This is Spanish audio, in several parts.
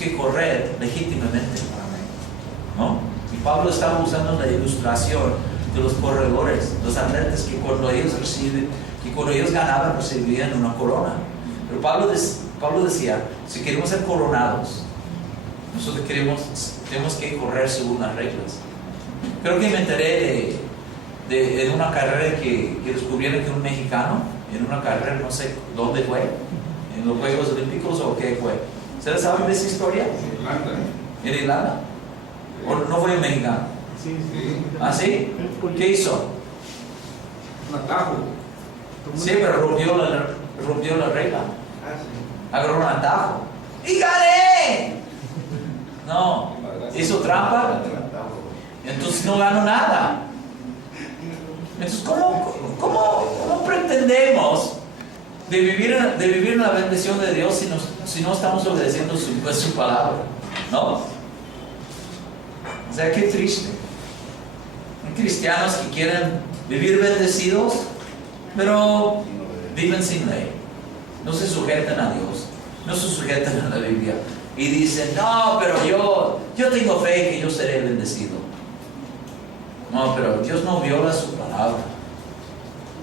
que correr legítimamente, ¿no? Y Pablo estaba usando la ilustración de los corredores, los atletas que cuando ellos ganaban recibían una corona. Pero Pablo decía, si queremos ser coronados, nosotros tenemos que correr según las reglas. Creo que me enteré de una carrera que descubrieron que un mexicano, en una carrera, no sé dónde fue, en los Juegos Olímpicos o qué fue. ¿Ustedes saben de esa historia? En Irlanda. ¿En Irlanda? ¿O no fue un mexicano? Sí. ¿Ah, sí? ¿Qué hizo? Un atajo. Sí, pero rompió la regla. Ah, sí. Agarró un atajo. ¡Y gané! No, hizo trampa. Entonces no ganó nada. Entonces, ¿cómo pretendemos de vivir en la bendición de Dios si no estamos obedeciendo su palabra? ¿No? O sea, qué triste. Hay cristianos que quieren vivir bendecidos, pero viven sin ley. No se sujetan a Dios, no se sujetan a la Biblia. Y dicen, no, pero yo tengo fe que yo seré bendecido. No, pero Dios no viola su palabra.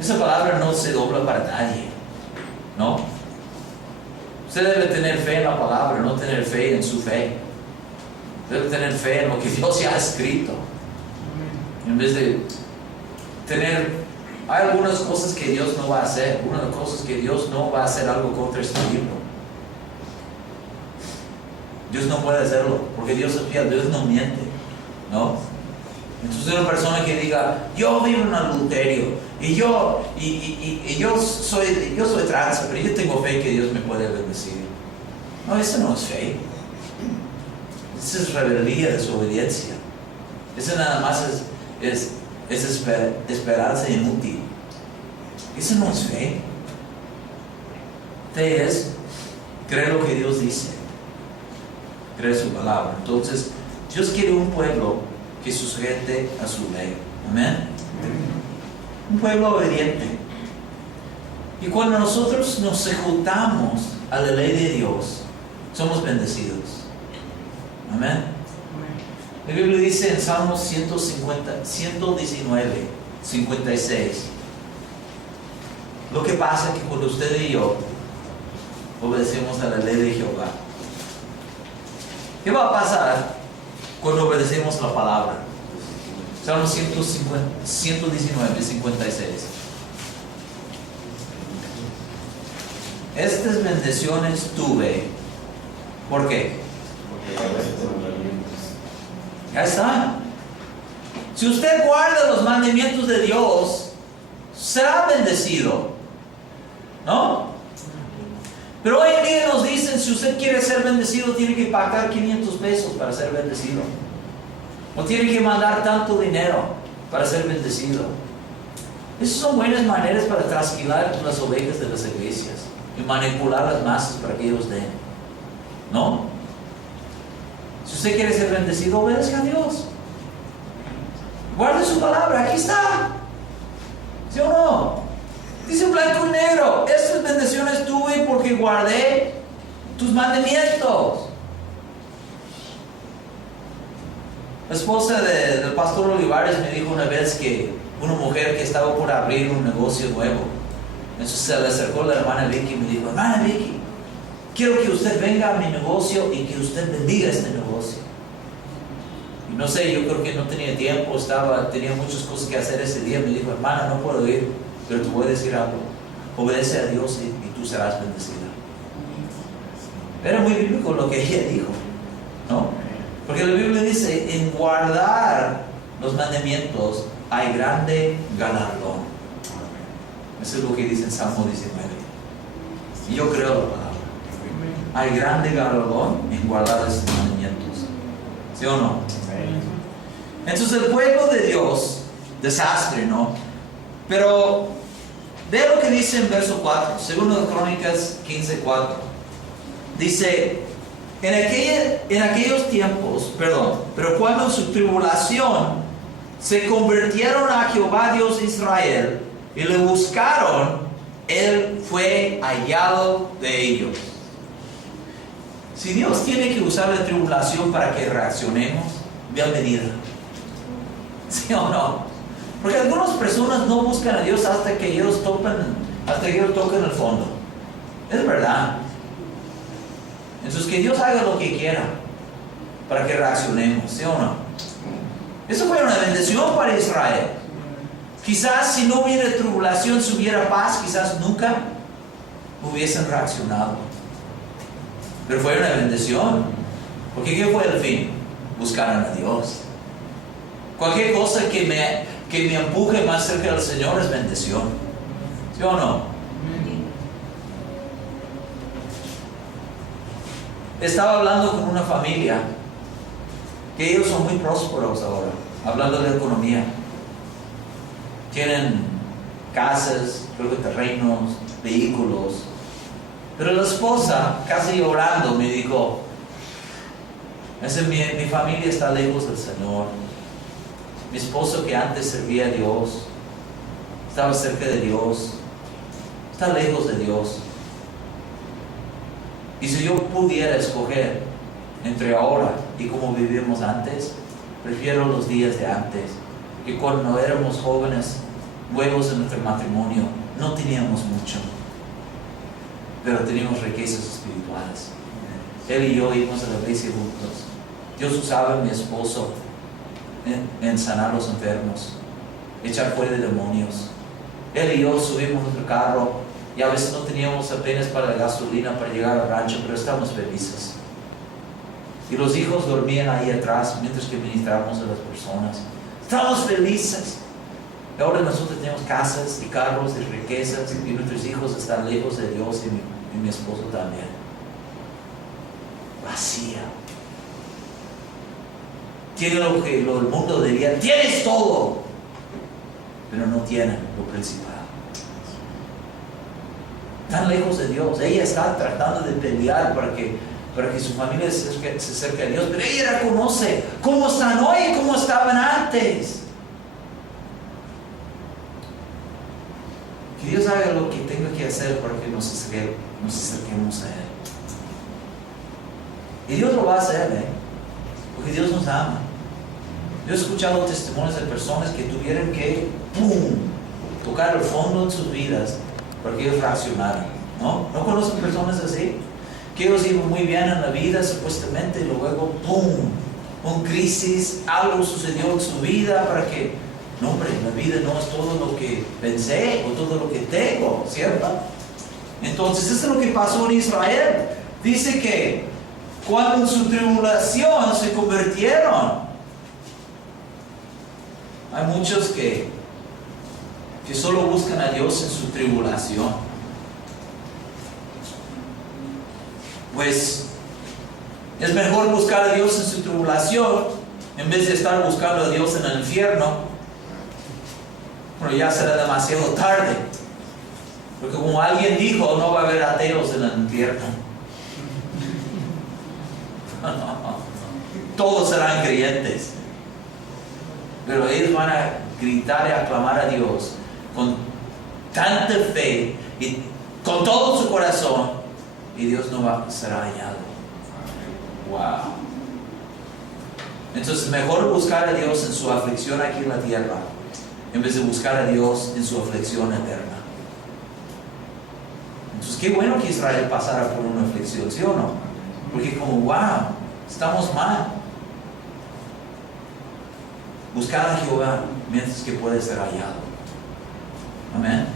Esa palabra no se dobla para nadie, ¿no? Usted debe tener fe en la palabra, no tener fe en su fe. Debe tener fe en lo que Dios ya ha escrito. En vez de tener... Hay algunas cosas que Dios no va a hacer. Una de las cosas que Dios no va a hacer algo contra este libro. Dios no puede hacerlo, porque Dios es fiel, Dios no miente, ¿no? Entonces una persona que diga, yo vivo en adulterio, y yo soy tranza, pero yo tengo fe que Dios me puede bendecir. No, eso no es fe. Esa es rebeldía, desobediencia. Eso nada más es esperanza inútil. Eso no es fe. Fe es creer lo que Dios dice, creer su palabra. Entonces, Dios quiere un pueblo que se sujete a su ley. Amén. Un pueblo obediente. Y cuando nosotros nos sujetamos a la ley de Dios, somos bendecidos. Amén. La Biblia dice en Salmos 119, 56. Lo que pasa es que cuando usted y yo obedecemos a la ley de Jehová, ¿qué va a pasar cuando obedecemos la palabra? Salmos 119, 56. Estas bendiciones tuve. ¿Por qué? Ya está. Si usted guarda los mandamientos de Dios, será bendecido, ¿no? Pero hoy en día nos dicen, si usted quiere ser bendecido, tiene que pagar 500 pesos para ser bendecido. O tiene que mandar tanto dinero para ser bendecido. Esas son buenas maneras para trasquilar las ovejas de las iglesias y manipular las masas para que ellos den, ¿no? Si usted quiere ser bendecido, obedezca a Dios. Guarde su palabra, aquí está. ¿Sí o no? Dice blanco y negro, estas bendiciones tuve porque guardé tus mandamientos. La esposa del pastor Olivares me dijo una vez que una mujer que estaba por abrir un negocio nuevo, entonces se le acercó la hermana Vicky y me dijo, hermana Vicky, quiero que usted venga a mi negocio y que usted bendiga este negocio. Y no sé, yo creo que no tenía tiempo, tenía muchas cosas que hacer ese día. Me dijo, hermana, no puedo ir, pero te voy a decir algo. Obedece a Dios y tú serás bendecida. Era muy bíblico lo que ella dijo, ¿no? Porque la Biblia dice, en guardar los mandamientos hay grande galardón. Eso es lo que dice en Salmo 19. Y yo creo la palabra. Hay grande galardón en guardar esos mandamientos. ¿Sí o no? Entonces el pueblo de Dios, desastre, ¿no? Pero ve lo que dice en verso 4, segundo de Crónicas 15:4. Dice, en aquellos tiempos, pero cuando en su tribulación se convirtieron a Jehová Dios de Israel y le buscaron, él fue hallado de ellos. Si Dios tiene que usar la tribulación para que reaccionemos, bienvenida. ¿Sí o no? Porque algunas personas no buscan a Dios hasta que ellos toquen el fondo. Es verdad. Entonces que Dios haga lo que quiera para que reaccionemos, ¿sí o no? Eso fue una bendición para Israel. Quizás si no hubiera tribulación, si hubiera paz, quizás nunca hubiesen reaccionado. Pero fue una bendición. Porque ¿qué fue el fin? Buscaron a Dios. Cualquier cosa que me empuje más cerca del Señor es bendición. ¿Sí o no? Estaba hablando con una familia que ellos son muy prósperos ahora, hablando de economía. Tienen casas, creo que terrenos, vehículos. Pero la esposa, casi llorando, me dijo, mi familia está lejos del Señor. Mi esposo que antes servía a Dios, estaba cerca de Dios, está lejos de Dios. Y si yo pudiera escoger entre ahora y como vivíamos antes, prefiero los días de antes, que cuando éramos jóvenes, nuevos en nuestro matrimonio, no teníamos mucho, pero teníamos riquezas espirituales. Él y yo íbamos a la iglesia juntos. Dios usaba a mi esposo en sanar a los enfermos, echar fuera de demonios. Él y yo subimos nuestro carro y a veces no teníamos apenas para la gasolina para llegar al rancho, pero estábamos felices. Y los hijos dormían ahí atrás mientras que ministrábamos a las personas. Estábamos felices. Y ahora nosotros tenemos casas y carros y riquezas y nuestros hijos están lejos de Dios y mi esposo también. Vacía. Tiene lo que el mundo diría, tienes todo, pero no tienen lo principal. Están lejos de Dios. Ella está tratando de pelear para que su familia se acerque a Dios, pero ella reconoce cómo están hoy y cómo estaban antes. Que Dios haga lo que tenga que hacer para que nos acerquemos a Él. Y Dios lo va a hacer, porque Dios nos ama. Yo he escuchado testimonios de personas que tuvieron que tocar el fondo en sus vidas para que ellos reaccionaran. ¿No conocen personas así? Que ellos iban muy bien en la vida supuestamente y luego un crisis, algo sucedió en su vida para que, no hombre, la vida no es todo lo que pensé o todo lo que tengo, ¿cierto? Entonces eso es lo que pasó en Israel. Dice que cuando en su tribulación se convirtieron, hay muchos que solo buscan a Dios en su tribulación. Pues es mejor buscar a Dios en su tribulación en vez de estar buscando a Dios en el infierno. Pero ya será demasiado tarde. Porque como alguien dijo, no va a haber ateos en el infierno. Todos serán creyentes. Pero ellos van a gritar y aclamar a Dios con tanta fe y con todo su corazón, y Dios no será hallado. Wow. Entonces mejor buscar a Dios en su aflicción aquí en la tierra en vez de buscar a Dios en su aflicción eterna. Entonces qué bueno que Israel pasara por una aflicción, ¿sí o no? Porque como wow, estamos mal. Buscar a Jehová mientras que puede ser hallado. Amén.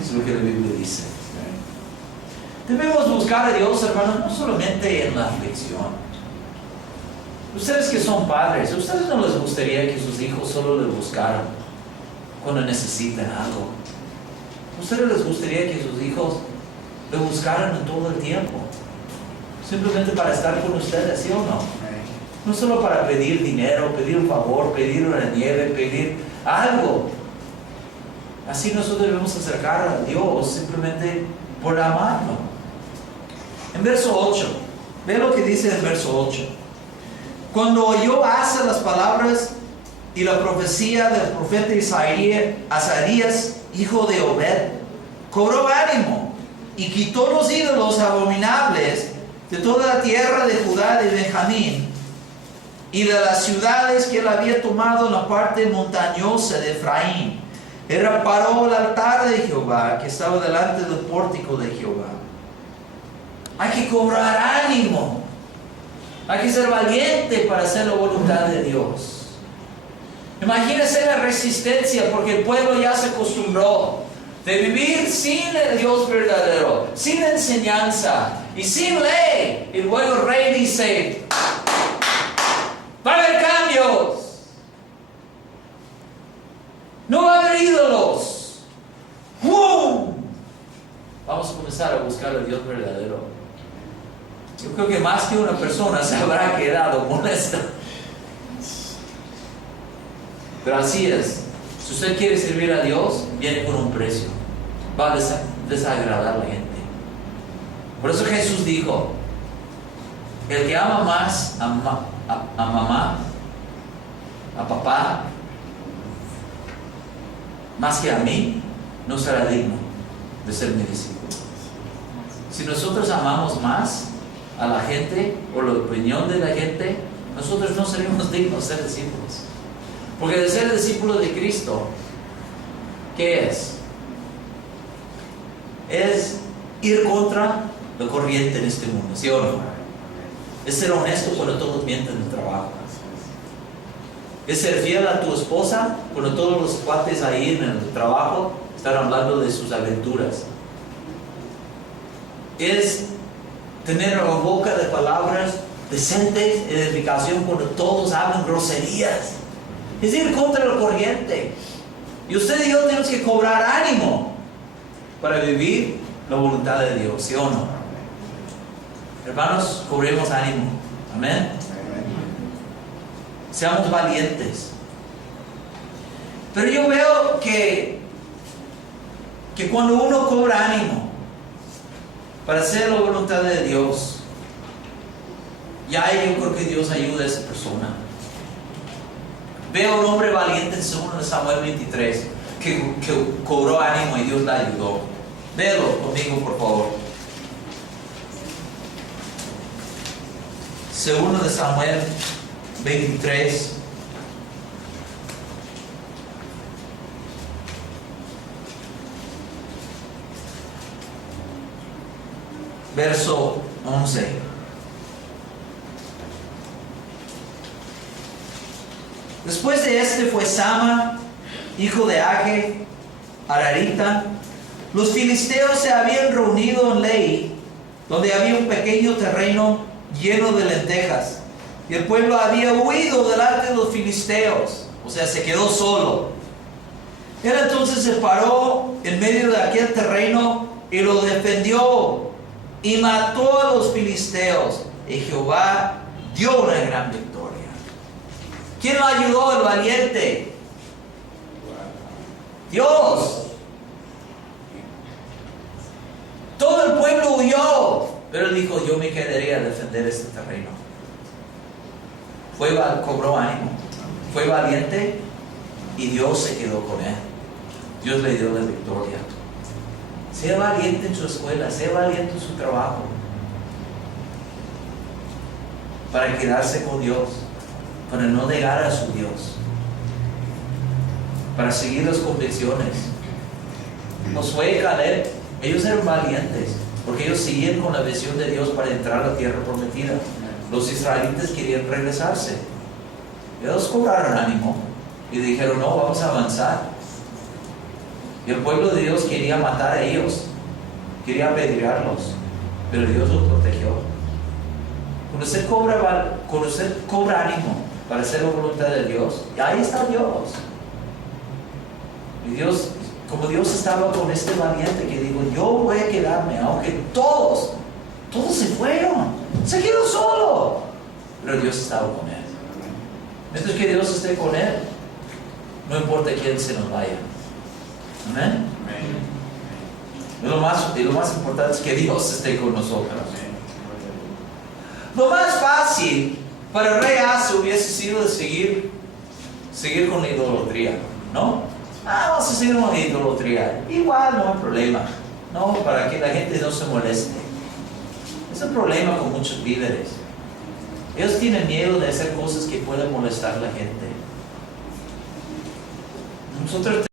Eso es lo que la Biblia dice. Debemos buscar a Dios, hermanos, no solamente en la aflicción. Ustedes que son padres, ¿a ustedes no les gustaría que sus hijos solo les buscaran cuando necesitan algo? ¿A ustedes les gustaría que sus hijos le buscaran en todo el tiempo? Simplemente para estar con ustedes, ¿sí o no? No solo para pedir dinero, pedir un favor, pedir una nieve, pedir algo. Así nosotros debemos acercar a Dios simplemente por amarlo. En verso 8, ve lo que dice en verso 8. Cuando oyó Asa las palabras y la profecía del profeta Azarías, hijo de Obed, cobró ánimo y quitó los ídolos abominables de toda la tierra de Judá, de Benjamín, y de las ciudades que él había tomado en la parte montañosa de Efraín. Él reparó el altar de Jehová que estaba delante del pórtico de Jehová. Hay que cobrar ánimo. Hay que ser valiente para hacer la voluntad de Dios. Imagínense la resistencia, porque el pueblo ya se acostumbró de vivir sin el Dios verdadero, sin enseñanza y sin ley. Y luego el rey dice: va a haber cambios, no va a haber ídolos. ¡Woo! Vamos a comenzar a buscar al Dios verdadero. Yo creo que más que una persona se habrá quedado molesta. Pero así es. Si usted quiere servir a Dios, viene con un precio. Va a desagradar a la gente. Por eso Jesús dijo: el que ama más a mamá, a papá, más que a mí, no será digno de ser mi discípulo. Si nosotros amamos más a la gente o la opinión de la gente, nosotros no seremos dignos de ser discípulos. Porque de ser discípulo de Cristo, ¿qué es? Es ir contra la corriente en este mundo, ¿sí o no? Es ser honesto cuando todos mienten en el trabajo. Es ser fiel a tu esposa cuando todos los cuates ahí en el trabajo están hablando de sus aventuras. Es tener una boca de palabras decentes, edificación, cuando todos hablan groserías. Es ir contra la corriente. Y usted y yo tenemos que cobrar ánimo para vivir la voluntad de Dios, ¿sí o no? Hermanos, cobremos ánimo. Amén. Seamos valientes. Pero yo veo que cuando uno cobra ánimo para hacer la voluntad de Dios, ya yo creo que Dios ayuda a esa persona. Veo un hombre valiente en 2 Samuel 23 que cobró ánimo y Dios la ayudó. Véalo conmigo, por favor. 2 Samuel 23. Verso 11. Después de este fue Sama, hijo de Age, Ararita. Los filisteos se habían reunido en Lei, donde había un pequeño terreno lleno de lentejas. Y el pueblo había huido delante de los filisteos, o sea, se quedó solo. Él entonces se paró en medio de aquel terreno y lo defendió y mató a los filisteos. Y Jehová dio una gran victoria. ¿Quién lo ayudó, el valiente? Dios. Todo el pueblo huyó, pero él dijo: yo me quedaría a defender este terreno. Cobró ánimo, fue valiente y Dios se quedó con él. Dios le dio la victoria. Sea valiente en su escuela, sea valiente en su trabajo, para quedarse con Dios, para no negar a su Dios, para seguir las convicciones. Josué y Caleb, ellos eran valientes, porque ellos seguían con la visión de Dios para entrar a la tierra prometida. Los israelitas querían regresarse. Ellos cobraron ánimo y dijeron: no, vamos a avanzar. Y el pueblo de Dios quería matar a ellos, quería apedrearlos, pero Dios los protegió. Cuando usted cobra ánimo para hacer la voluntad de Dios, y ahí está Dios. Y Dios, como Dios estaba con este valiente que dijo: yo voy a quedarme, aunque todos se fueron, se quedó solo, pero Dios estaba con él. Mientras que Dios esté con él, no importa quién se nos vaya. Amén. Y lo más importante es que Dios esté con nosotros. Lo más fácil para el rey Asa hubiese sido de seguir con la idolatría, ¿no? Vamos a seguir con la idolatría. Igual no hay problema, ¿no? Para que la gente no se moleste. Es el problema con muchos líderes. Ellos tienen miedo de hacer cosas que pueden molestar a la gente. Nosotros